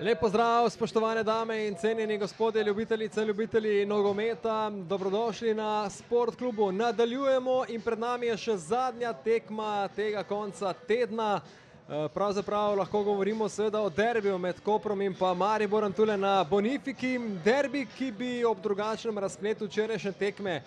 Lep pozdrav, spoštovane dame in cenjeni gospodje, ljubitelice in ljubitelji nogometa. Dobrodošli na Sport klubu. Nadaljujemo in pred nami je še zadnja tekma tega konca tedna. Pravzaprav lahko govorimo seveda o derbiju med Koprom in pa Mariborom tule na Bonifiki. Derbi, ki bi ob drugačnem razpletu včerajšnje tekme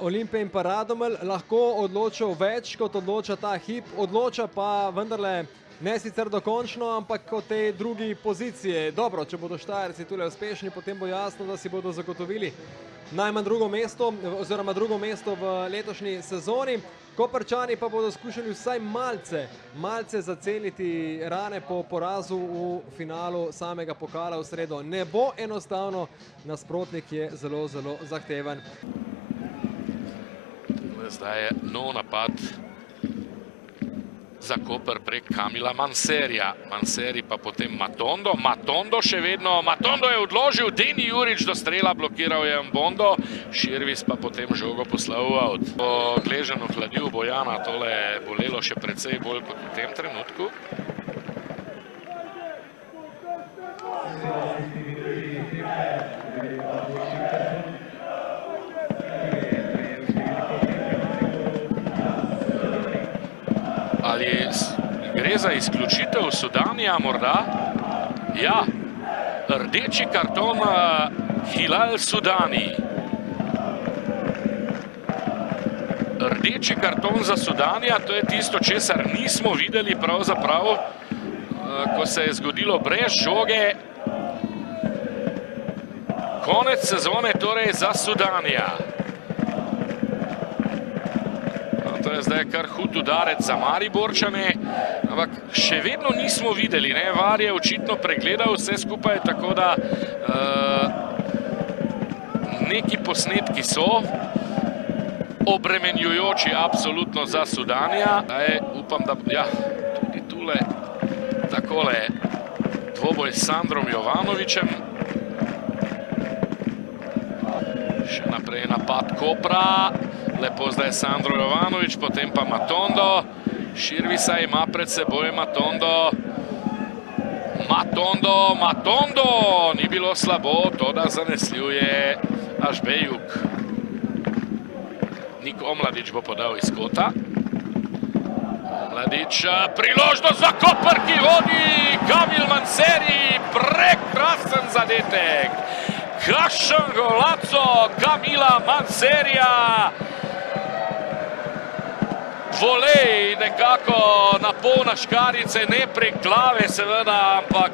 Olimpije in pa Radomelj lahko odločil več, kot odloča ta hip. Odloča pa vendarle ne sicer dokončno, ampak o tej drugi poziciji. Dobro, če bodo Štajerci tule uspešni, potem bo jasno, da si bodo zagotovili najmanj drugo mesto, oziroma drugo mesto v letošnji sezoni. Koprčani pa bodo skušali vsaj malce zaceliti rane po porazu v finalu samega pokala v sredo. Ne bo enostavno, nasprotnik je zelo, zelo zahteven. Zdaj je nov napad za Koper prek Kamila Manserija. Manseri pa potem Matondo. Matondo še vedno. Matondo je odložil. Deni Jurič do strela, blokiral je Mbondo. Širvis pa potem žogo poslal out. Po gleženu hladil Bojana, tole je bolelo še precej bolj kot v tem trenutku. Ali gre za izključitev Sudanija morda? Ja, rdeči karton Hilal Sudani. Rdeči karton za Sudanija, to je tisto, česar nismo videli pravzaprav, ko se je zgodilo brez žoge. Konec sezone torej za Sudanija. To je zdaj kar hud udarec za Mariborčane, ampak še vedno nismo videli. VAR je očitno pregledal vse skupaj, tako da neki posnetki so obremenjujoči absolutno za Sudanija. Upam, da ja, tudi tule takole dvoboj s Sandrom Jovanovićem. Še naprej napad Kopra. Lepo zdaj Sandro Jovanović, potem pa Matondo. Širvisa ima pred seboj Matondo. Matondo! Ni bilo slabo, to da zanesljiv je Ažbejuk. Nik Omladić bo podal iz kota. Omladić, priložnost za Koper, ki vodi Kamil Manseri. Prekrasen zadetek. Kakšen golaco Kamila Manserija. Volej nekako na pol na škarice, ne prek glave seveda, ampak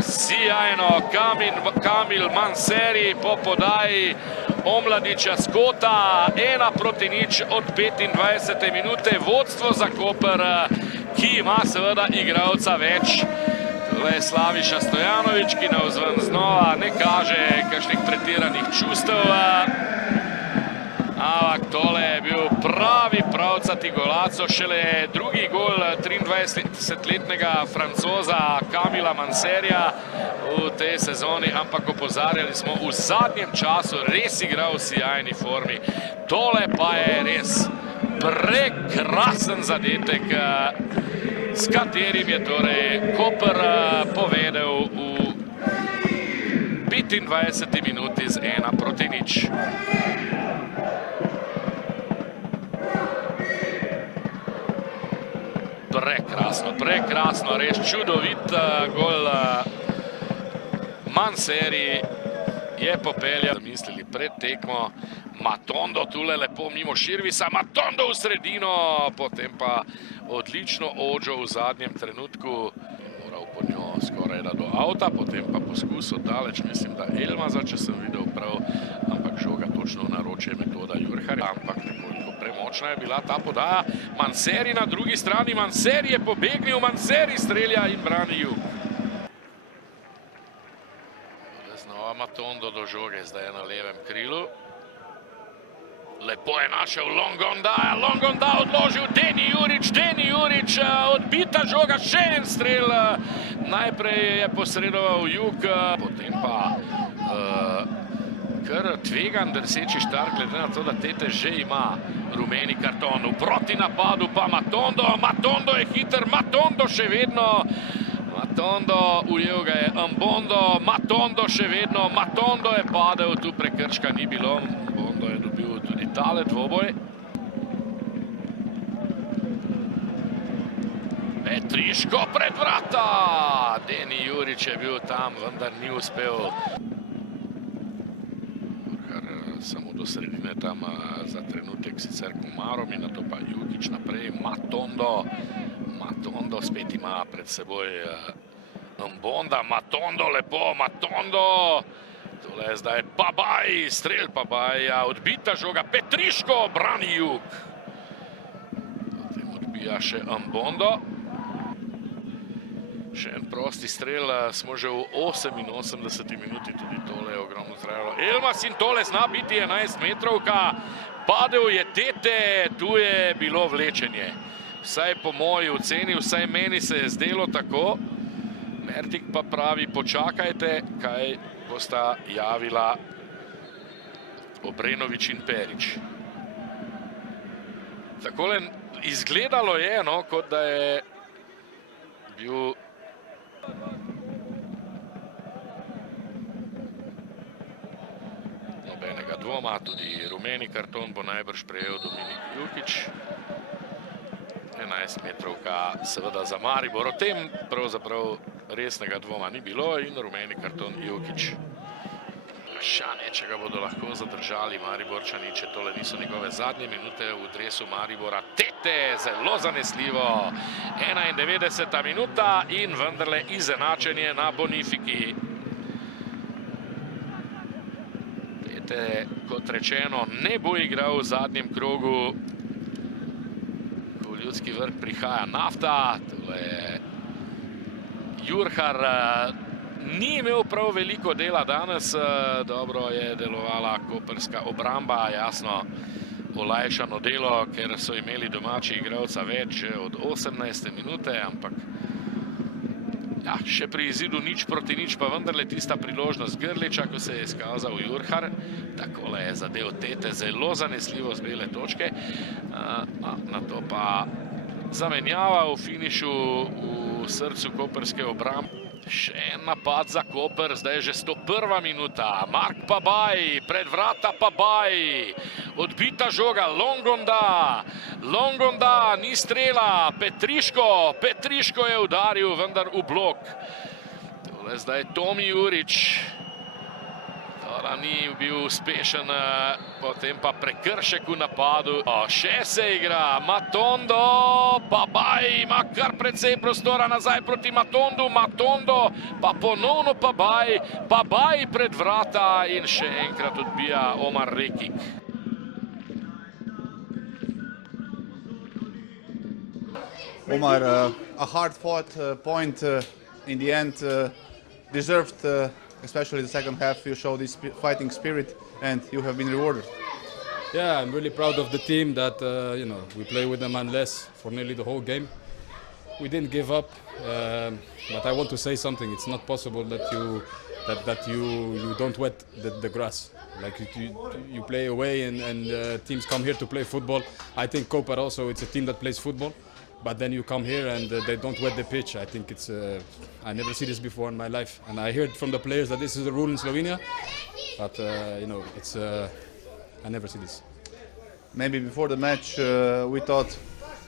sijajno Kamil Manseri po podaji Omladića s kota. 1:0 od 25. minute. Vodstvo za Koper, ki ima seveda igralca več. Tole je Slaviša Stojanović, ki navzven znova ne kaže kakšnih pretiranih čustev. Ampak tole je bil pravi pravcati golaco, šele drugi gol 23-letnega Francoza Kamila Manserija v tej sezoni, ampak opozarjali smo, v zadnjem času res igral v sijajni formi. Tole pa je res prekrasen zadetek, s katerim je torej Koper povedel v 25. minuti z 1:0. Prekrasno, res čudovit gol. Manseri je popeljal, mislili pred tekmo. Matondo tule lepo mimo Širvisa, Matondo v sredino, potem pa odlično Ođo v zadnjem trenutku. Moral po njo skoraj da do avta, potem pa poskus oddaleč, mislim, da Elmaza, če sem videl prav, ampak žoga točno v naročje Metoda Jurharja, ampak nekoliko premočna je bila ta podaja. Manseri na drugi strani, Manseri je pobegnil, Manseri strelja in brani jug. Znova Matondo do žoge, zdaj je na levem krilu. Lepo je našel Longonda odložil Deni Jurič, odbita žoga, še en strel. Najprej je posredoval jug, potem pa kar tvegan drseči štart, glede na to, da Tete že ima rumeni karton. V proti napadu pa Matondo je hiter, Matondo še vedno. Matondo, ujel ga je Mbondo, Matondo še vedno, Matondo je padel, tu prekrška ni bilo, Mbondo je dobil tudi tale dvoboj. Petriško pred vrata, Deni Jurič je bil tam, vendar ni uspel. Samo do sredine tam za trenutek sicer Komarom in nato pa Jukič naprej, Matondo spet ima pred seboj Mbonda, Matondo lepo, Matondo, tole je zdaj Pabaj, strel Pabaja, odbita žoga, Petriško brani Juk, potem odbija še Mbondo. Še en prosti strel, smo že v 88 minuti, tudi tole je ogromno trajalo. Elmas in tole zna biti 11 metrovka, padel je Tete, tu je bilo vlečenje. Vsaj po moji oceni, vsaj meni se je zdelo tako. Mertik pa pravi, počakajte, kaj bosta javila Obrenovič in Perič. Takole izgledalo je, no, kot da je bil nobenega dvoma, tudi rumeni karton bo najbrž prejel Dominik Jukič. 11 metrovka seveda za Maribor, o tem pravzaprav resnega dvoma ni bilo in rumeni karton Jukič. Vprašanje, če ga bodo lahko zadržali Mariborčani, če tole niso njegove zadnje minute v dresu Maribora. Tete, zelo zanesljivo, 91. minuta in vendarle izenačenje na bonifiki. Tete, kot rečeno, ne bo igral v zadnjem krogu. V Ljudski Vrh prihaja Nafta, tole je Jurhar, ni imel prav veliko dela danes, dobro je delovala koprska obramba, jasno olajšano delo, ker so imeli domači igralca več od 18. minute, ampak ja, še pri izidu nič proti nič, pa vendarle tista priložnost Grliča, ko se je izkazal Jurhar, takole je zadev Tete, zelo zanesljivo z bele točke, nato pa zamenjava v finišu v srcu koprske obrambe. Še en napad za Koper, zdaj je že 101. minuta. Mark Pabaj, pred vrata Pabaj, odbita žoga, Longonda, ni strela, Petriško je udaril, vendar v blok. Tole zdaj Tomi Jurič, tole ni bil uspešen, potem pa prekršek v napadu. Še se igra, Matondo, Pabaj ima kar precej prostora nazaj proti Matondu, Matondo pa ponovno Pabaj pred vrata in še enkrat odbija Omar Rekik. Omar, a hard-fought point in the end, deserved, especially the second half. You showed this fighting spirit and you have been rewarded. Yeah, I'm really proud of the team that we play with a man less for nearly the whole game. We didn't give up, but I want to say something. It's not possible that you don't wet the grass. Like you play away and teams come here to play football. I think Koper also, it's a team that plays football. But then you come here and they don't wet the pitch. I think it's, I never see this before in my life. And I heard from the players that this is the rule in Slovenia. But, it's, I never see this. Maybe before the match we thought,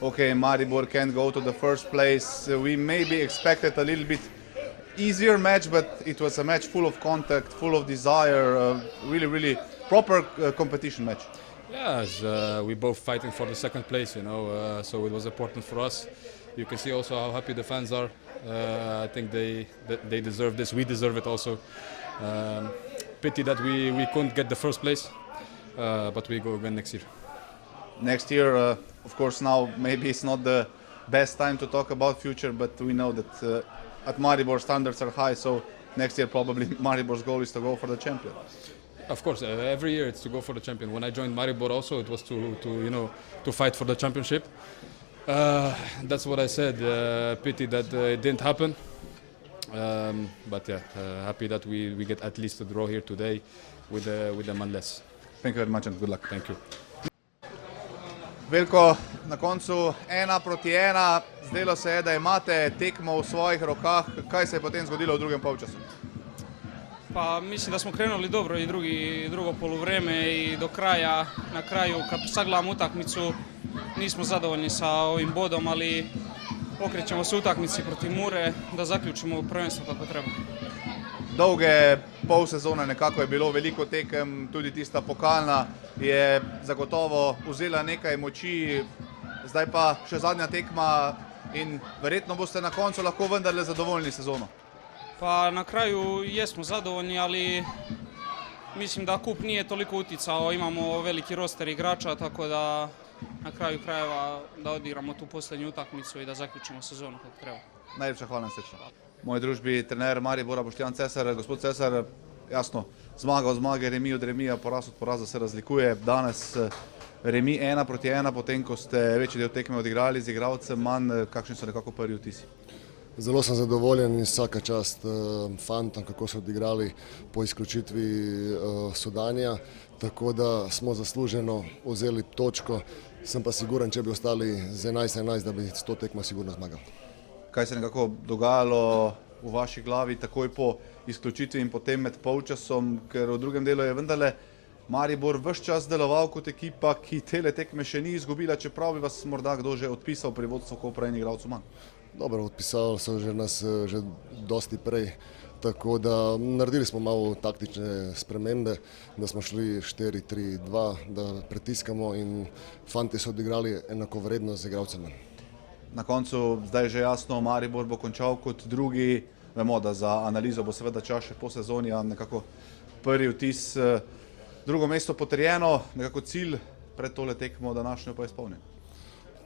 okay, Maribor can go to the first place. We maybe expected a little bit easier match, but it was a match full of contact, full of desire, really proper competition match. Yeah, we both fighting for the second place, so it was important for us. You can see also how happy the fans are. I think they deserve this. We deserve it also. Pity that we couldn't get the first place, but we go again next year. Next year, of course, now maybe it's not the best time to talk about future, but we know that at Maribor standards are high, so next year probably Maribor's goal is to go for the champion. Of course, every year it's to go for the champion. When I joined Maribor also, it was to fight for the championship. That's what I said. Pity that it didn't happen. But yeah, happy that we get at least a draw here today with a man less. Thank you very much and good luck. Thank you. Veljko, na koncu 1-1, zdelo se je, da imate tekmo v svojih rokah. Kaj se je potem zgodilo v drugem polčasu? Pa mislim da smo krenuli dobro i drugo poluvreme i do kraja, na kraju kad sagledamo utakmicu nismo zadovoljni sa ovim bodom, ali okrećemo se utakmici protiv Mure da zaključimo prvenstvo kako treba. Dolge pol sezone nekako je bilo veliko tekem, tudi tista pokalna je zagotovo vzela nekaj moči, zdaj pa še zadnja tekma in verjetno boste na koncu lahko vendarle zadovoljni sezono. Pa na kraju jesmo zadovoljni, ali mislim da kup nije toliko uticao, imamo veliki roster igrača, tako da na kraju krajeva da odigramo tu posljednju utakmicu i da zaključimo sezonu kako treba. Najlepša hvala na srečno. V moji družbi trener Maribora Boštjan Cesar. Gospod Cesar, jasno, zmaga od zmage, remi od remija, poraz od poraza se razlikuje. Danes remi 1-1, potem ko ste večji del tekme odigrali z igralcem manj, kakšni so nekako prvi vtisi? Zelo sem zadovoljen in vsaka čast fantom, kako so odigrali po izključitvi Sudanja, tako da smo zasluženo vzeli točko. Sem pa siguran, če bi ostali z 11-11, da bi s to tekmo sigurno zmagali. Kaj se je nekako dogajalo v vaši glavi takoj po izključitvi in potem med polčasom, ker v drugem delu je vendarle Maribor ves čas deloval kot ekipa, ki tele tekme še ni izgubila, čeprav bi vas morda kdo že odpisal pri vodstvu Kopra in igralcu manj? Dobro, odpisali so nas že dosti prej, tako da naredili smo malo taktične spremembe, da smo šli 4-3-2, da pritiskamo in fanti so odigrali enakovredno z igralcem manj. Na koncu zdaj že jasno, Maribor bo končal kot drugi. Vemo, da za analizo bo seveda čas še po sezoni, a nekako prvi vtis. Drugo mesto potrjeno, nekako cilj pred tole tekmo današnjo pa je izpolnjen.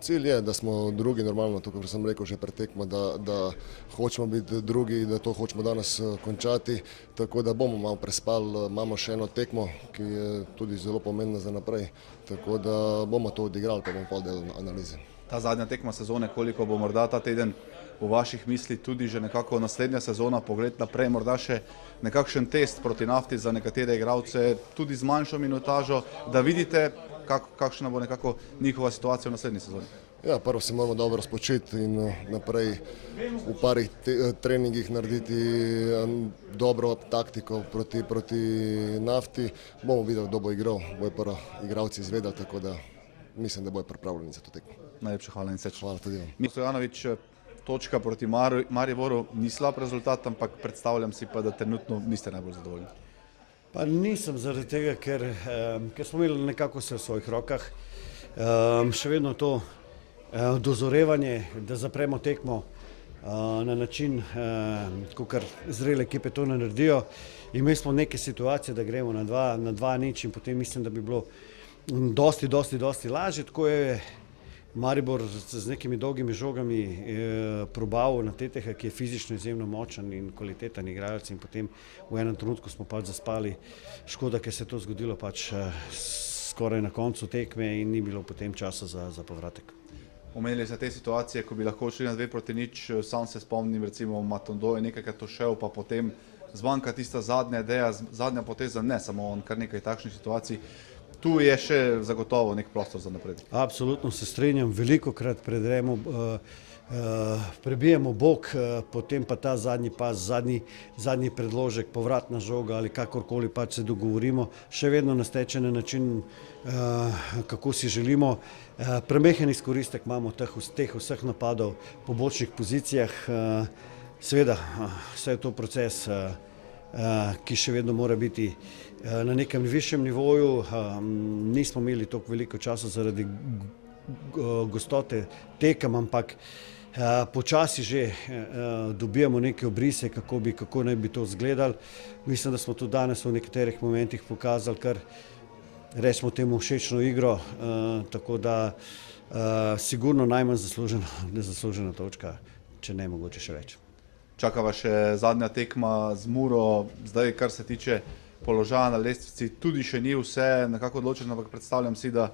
Cilj je, da smo drugi, normalno, to, kar sem rekel že pred tekmo, da hočemo biti drugi, da to hočemo danes končati, tako da bomo malo prespali, imamo še eno tekmo, ki je tudi zelo pomembna za naprej, tako da bomo to odigrali, pa bomo pol del analize. Ta zadnja tekma sezone, koliko bo morda ta teden v vaših mislih tudi že nekako naslednja sezona, pogled naprej, morda še nekakšen test proti Nafti za nekatere igralce, tudi z manjšo minutažo, da vidite, kakšna bo nekako njihova situacija v naslednji sezoni? Ja, prvo se moramo dobro spočiti in naprej v parih treningih narediti dobro taktiko proti Nafti. Bomo videli, kdo bo igral, bojo prvo igralci izvedeli, tako da mislim, da bojo pripravljeni za to tekmo. Najlepša hvala in srečno. Hvala tudi vam. Stojanović, točka proti Mariboru ni slab rezultat, ampak predstavljam si pa, da trenutno niste najbolj zadovoljni. Pa nisem zaradi tega, ker smo imeli nekako vse v svojih rokah. Še vedno to dozorevanje, da zapremo tekmo na način, kakor zrele ekipe to ne naredijo. Imeli smo neke situacije, da gremo na 2-0 in potem mislim, da bi bilo dosti lažje. Tako je Maribor z nekimi dolgimi žogami probal na Teteha, ki je fizično izjemno močan in kvaliteten igralec, in potem v enem trenutku smo pač zaspali. Škoda, ker se je to zgodilo pač skoraj na koncu tekme in ni bilo potem časa za povratek. Omenili ste te situacije, ko bi lahko šli na 2-0, sam se spomnim recimo Matondo je nekajkrat to šel, pa potem zmanjka tista zadnja ideja, zadnja poteza, ne samo on, kar nekaj takšnih situacij. Tu je še zagotovo nek prostor za napredek. Absolutno se strinjam, velikokrat prebijemo bok, potem pa ta zadnji pas, zadnji predložek, povratna žoga ali kakorkoli pač se dogovorimo, še vedno nas teče na način, kako si želimo. Premehen izkoristek imamo teh vseh napadov po bočnih pozicijah. Seveda, vse je to proces, ki še vedno mora biti na nekem višjem nivoju. Nismo imeli toliko veliko časa zaradi gostote tekem, ampak počasi že dobijamo neke obrise, kako naj bi to izgledalo. Mislim, da smo tudi danes v nekaterih momentih pokazali kar, rečemo temu, všečno igro, tako da sigurno najmanj zaslužena točka, če ne mogoče še več. Čaka vas še zadnja tekma z Muro, zdaj kar se tiče položaja na lestvici, tudi še ni vse nekako odločeno, ampak predstavljam si, da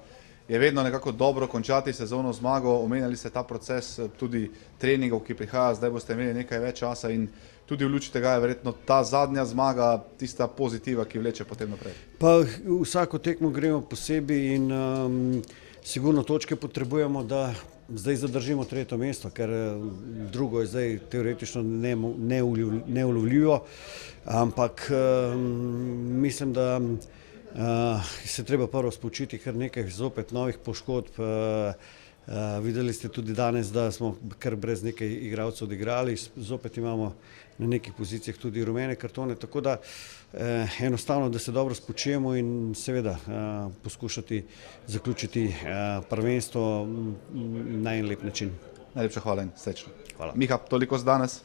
je vedno nekako dobro končati sezono zmago. Omenjali ste ta proces tudi treningov, ki prihaja, zdaj boste imeli nekaj več časa in tudi v luči tega je verjetno ta zadnja zmaga tista pozitiva, ki vleče potem naprej. Pa vsako tekmo gremo posebej in sigurno točke potrebujemo, da zdaj zadržimo tretje mesto, ker drugo je zdaj teoretično neulovljivo, ampak mislim, da se treba prvo spočiti, ker nekaj zopet novih poškodb. Videli ste tudi danes, da smo kar brez nekaj igralcev odigrali, zopet imamo na nekih pozicijah tudi rumene kartone, tako da enostavno, da se dobro spočijemo in seveda poskušati zaključiti prvenstvo na en lep način. Najlepša hvala in srečno. Hvala. Miha, toliko za danes.